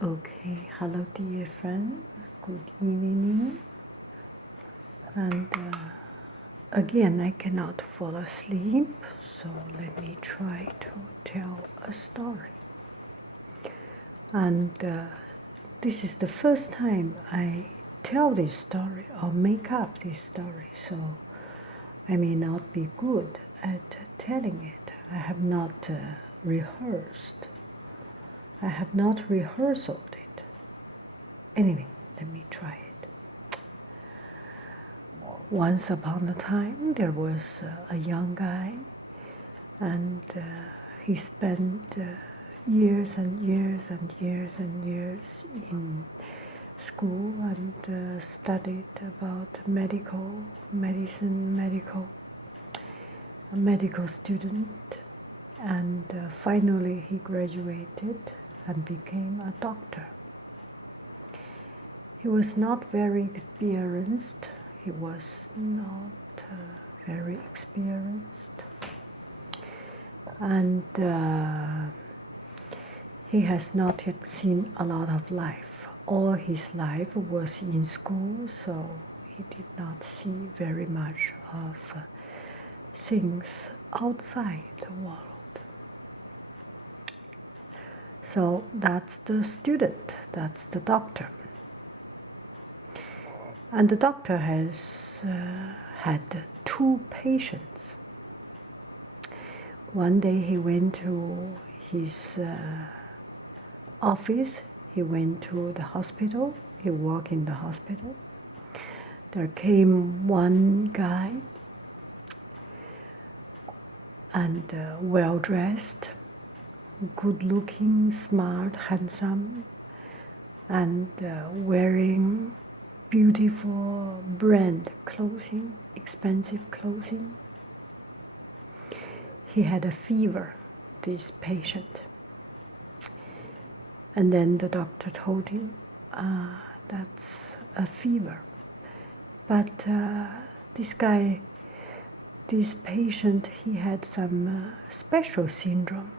Okay, hello dear friends, good evening. And again, I cannot fall asleep, so let me try to tell a story. And this is the first time I tell this story or make up this story, so I may not be good at telling it. I have not rehearsed. I have not rehearsed it. Anyway, let me try it. Once upon a time, there was a young guy, and he spent years and years and years and years in school and studied about medical student, and finally he graduated and became a doctor. He was not very experienced. He was not very experienced, and he has not yet seen a lot of life. All his life was in school, so he did not see very much of things outside the world. So that's the student, that's the doctor. And the doctor has had two patients. One day he went to his office, he went to the hospital, he worked in the hospital. There came one guy, and well-dressed, good-looking, smart, handsome, and wearing beautiful brand clothing, expensive clothing. He had a fever, this patient. And then the doctor told him, that's a fever. But this patient, he had some special syndrome.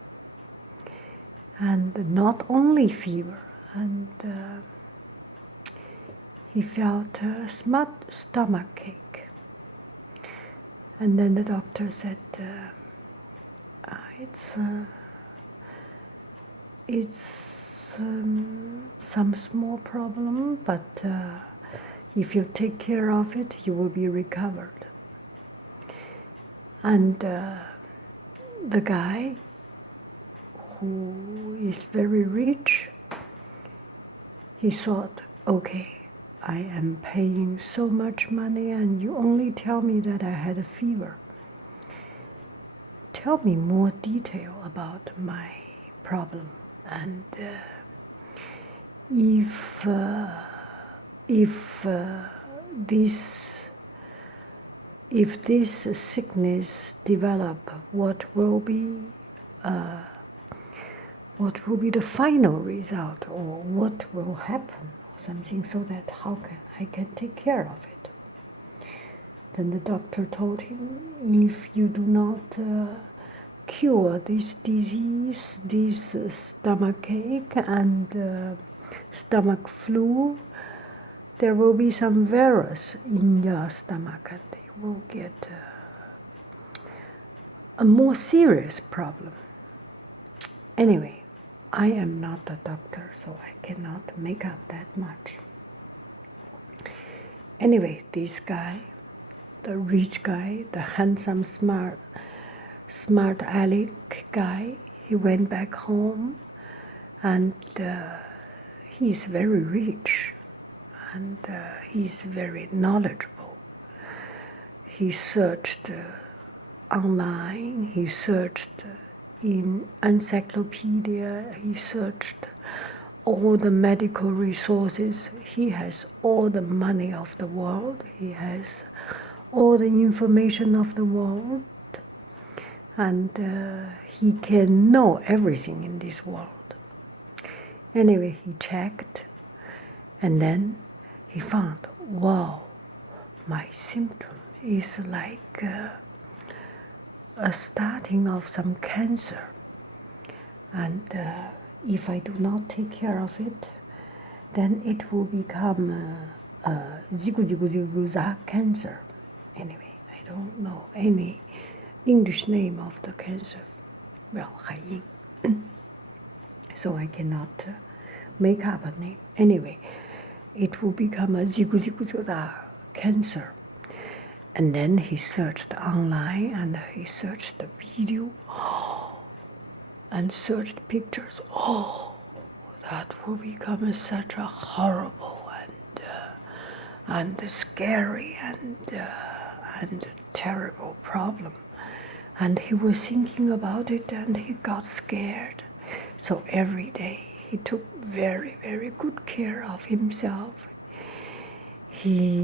And not only fever, and he felt a stomach ache. And then the doctor said, it's some small problem, but if you take care of it, you will be recovered. And the guy, who is very rich, he thought, okay, I am paying so much money and you only tell me that I had a fever. Tell me more detail about my problem, and if this sickness develop, what will be the final result, or what will happen, something, so that I can take care of it. Then the doctor told him, if you do not cure this disease, this stomachache and stomach flu, there will be some virus in your stomach, and you will get a more serious problem. Anyway, I am not a doctor, so I cannot make out that much. Anyway, this guy, the rich guy, the handsome, smart aleck guy, he went back home, and he's very rich, and he's very knowledgeable. He searched online, he searched in encyclopedia, he searched all the medical resources. He has all the money of the world, he has all the information of the world, and he can know everything in this world. Anyway, he checked, and then he found, wow, my symptom is like a starting of some cancer, and if I do not take care of it, then it will become zigu cancer. Anyway, I don't know any English name of the cancer. Well, so I cannot make up a name. Anyway, it will become a zigu cancer. And then he searched online and he searched the video and searched pictures. Oh, that will become such a horrible and scary and terrible problem. And he was thinking about it and he got scared. So every day he took very, very good care of himself. He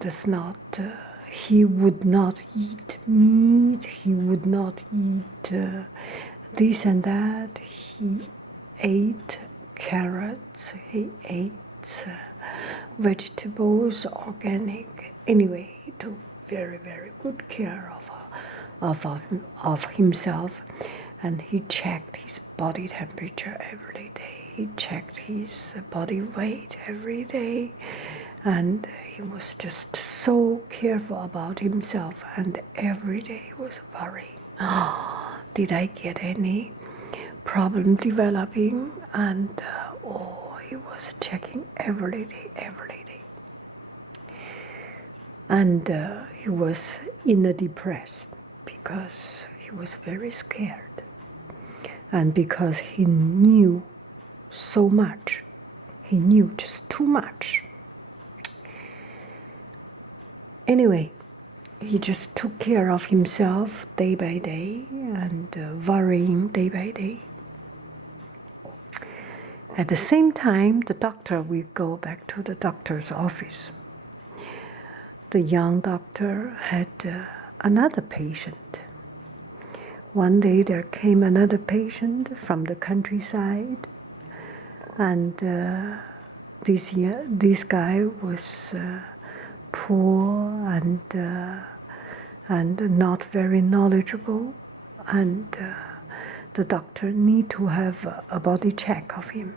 does not, he would not eat meat, he would not eat this and that. He ate carrots, he ate vegetables, organic. Anyway, he took very, very good care of himself, and he checked his body temperature every day. He checked his body weight every day, and he was just so careful about himself, and every day he was worrying. Oh, did I get any problem developing? And he was checking every day. And he was in a depress because he was very scared, and because he knew so much. He knew just too much. Anyway, he just took care of himself day by day and worrying day by day. At the same time, the doctor will go back to the doctor's office. The young doctor had another patient. One day there came another patient from the countryside, and this guy was poor and not very knowledgeable, and the doctor need to have a body check of him.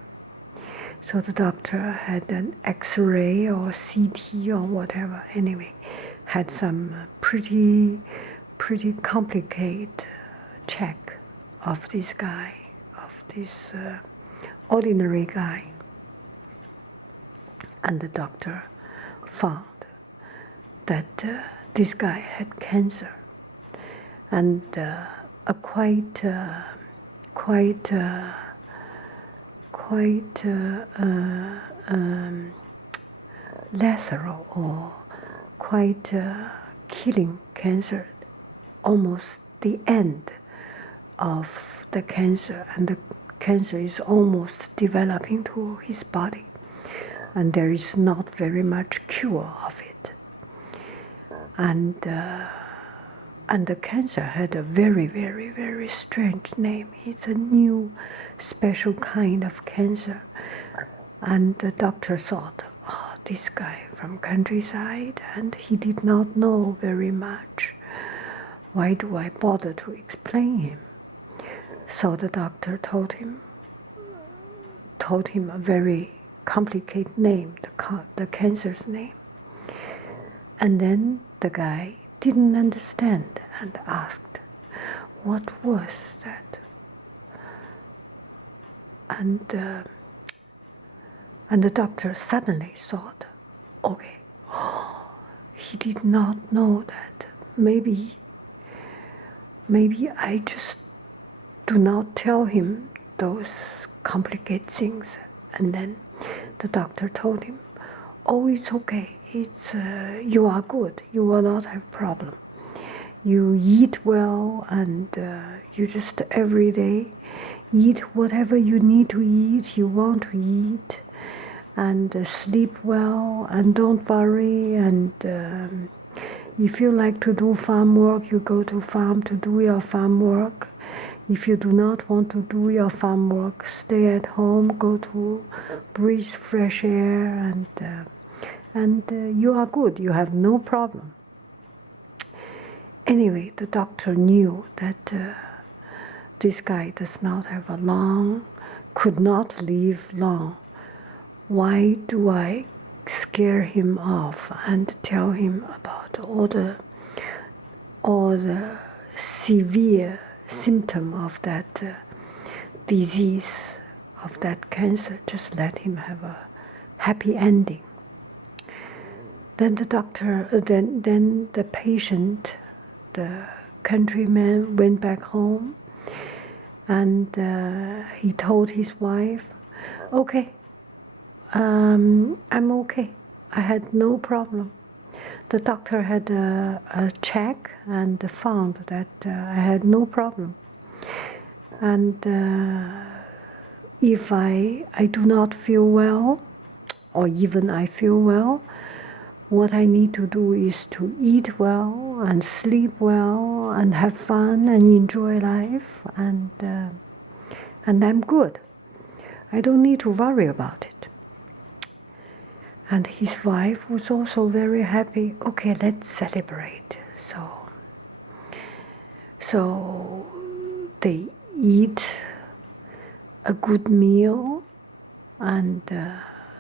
So the doctor had an X-ray or CT or whatever. Anyway, had some pretty complicated check of this guy, of this ordinary guy. And the doctor found that this guy had cancer, and a quite lethal or quite killing cancer, almost the end of the cancer, and the cancer is almost developing to his body, and there is not very much cure of it. And the cancer had a very, very, very strange name. It's a new special kind of cancer. And the doctor thought, oh, this guy from countryside, and he did not know very much. Why do I bother to explain him? So the doctor told him a very complicated name, the cancer's name. And then the guy didn't understand and asked, what was that? And the doctor suddenly thought, okay, he did not know that. Maybe I just do not tell him those complicated things. And then the doctor told him, oh, it's okay. It's you are good. You will not have problem. You eat well, and you just every day eat whatever you need to eat. You want to eat, and sleep well, and don't worry. And if you like to do farm work, you go to farm to do your farm work. If you do not want to do your farm work, stay at home, go to breathe fresh air, and you are good. You have no problem. Anyway, the doctor knew that this guy does not have a long could not live long. Why do I scare him off and tell him about all the severe symptom of that disease, of that cancer? Just let him have a happy ending. Then the doctor, then the patient, the countryman went back home, and he told his wife, okay, I'm okay. I had no problem. The doctor had a check and found that I had no problem. And if I do not feel well, or even I feel well, what I need to do is to eat well and sleep well and have fun and enjoy life, and I'm good. I don't need to worry about it. And his wife was also very happy. Okay, let's celebrate. So they eat a good meal, and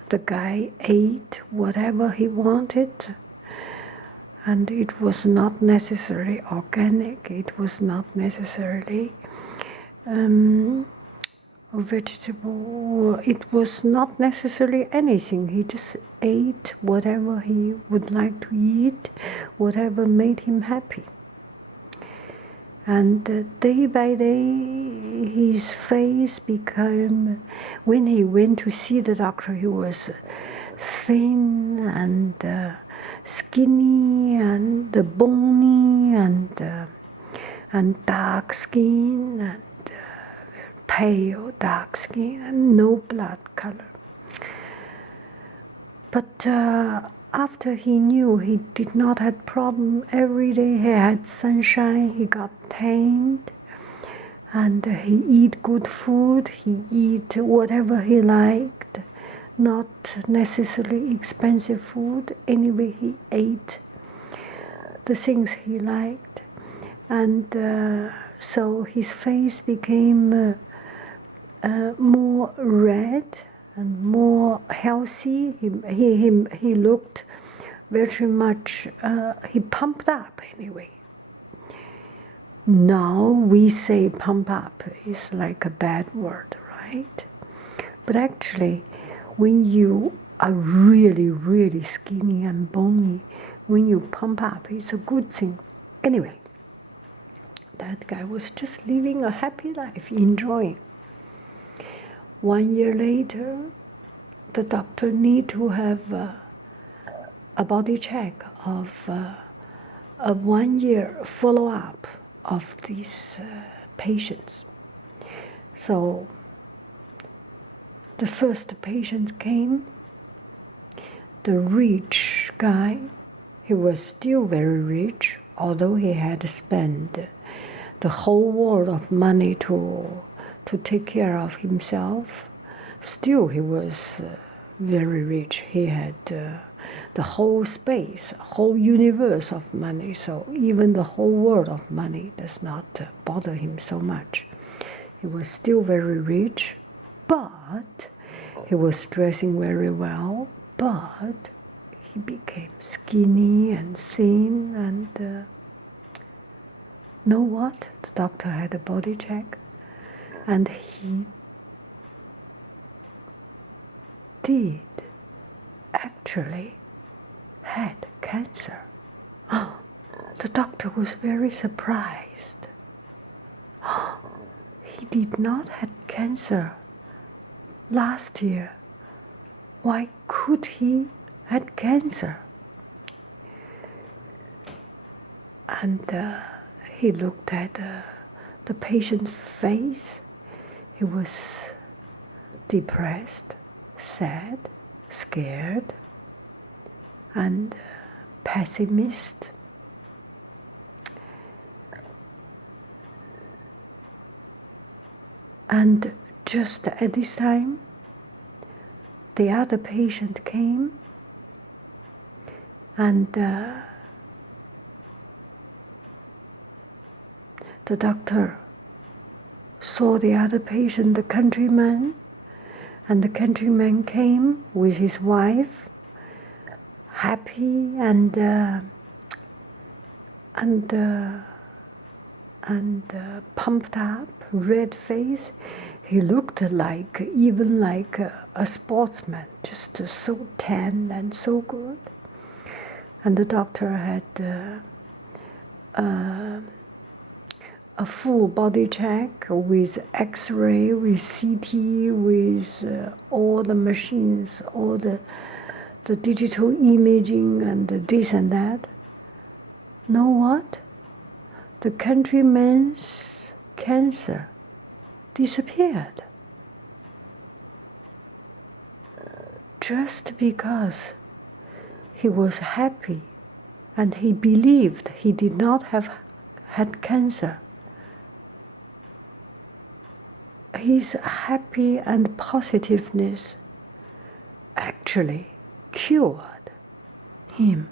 the guy ate whatever he wanted, and it was not necessarily organic, it was not necessarily vegetable, it was not necessarily anything. He just ate whatever he would like to eat, whatever made him happy. And day by day, his face became, when he went to see the doctor, he was thin and skinny and bony and dark skin and pale dark skin and no blood color. But after he knew he did not have problem, every day he had sunshine, he got tanned, and he eat good food, he eat whatever he liked, not necessarily expensive food. Anyway, he ate the things he liked, and so his face became more red, more healthy. He looked very much, he pumped up anyway. Now we say pump up is like a bad word, right? But actually, when you are really, really skinny and bony, when you pump up, it's a good thing. Anyway, that guy was just living a happy life, enjoying. 1 year later, the doctor need to have a body check of a 1 year follow-up of these patients. So the first patient came, the rich guy. He was still very rich, although he had spent the whole world of money to take care of himself. Still, he was very rich. He had the whole space, whole universe of money. So even the whole world of money does not bother him so much. He was still very rich, but he was dressing very well, but he became skinny and thin, and know what? The doctor had a body check, and he did actually had cancer. Oh, the doctor was very surprised. Oh, he did not have cancer last year. Why could he have cancer? And he looked at the patient's face. He was depressed, sad, scared, and pessimist. And just at this time, the other patient came, and the doctor saw the other patient, the countryman, And the countryman came with his wife, happy and pumped up, red face. He looked like, even like a sportsman, just so tan and so good. And the doctor had a full body check with X-ray, with CT, with all the machines, all the digital imaging and this and that. Know what? The countryman's cancer disappeared. Just because he was happy and he believed he did not have had cancer. His happy and positiveness actually cured him.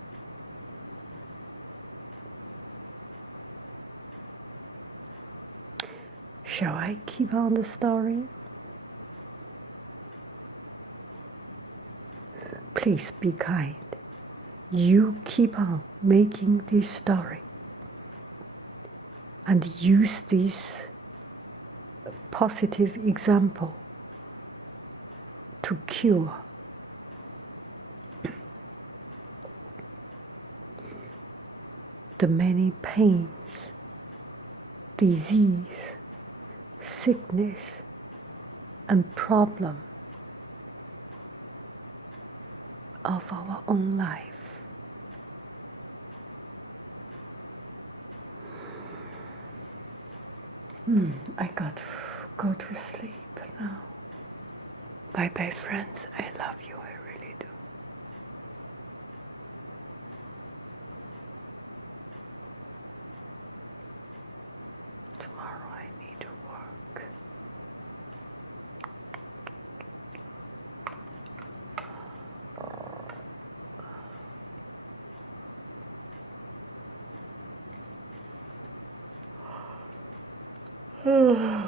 Shall I keep on the story? Please be kind. You keep on making this story and use this positive example to cure the many pains, disease, sickness, and problem of our own life. I got to go to sleep now. Bye bye, friends. I love you. I really do. Tomorrow I need to work.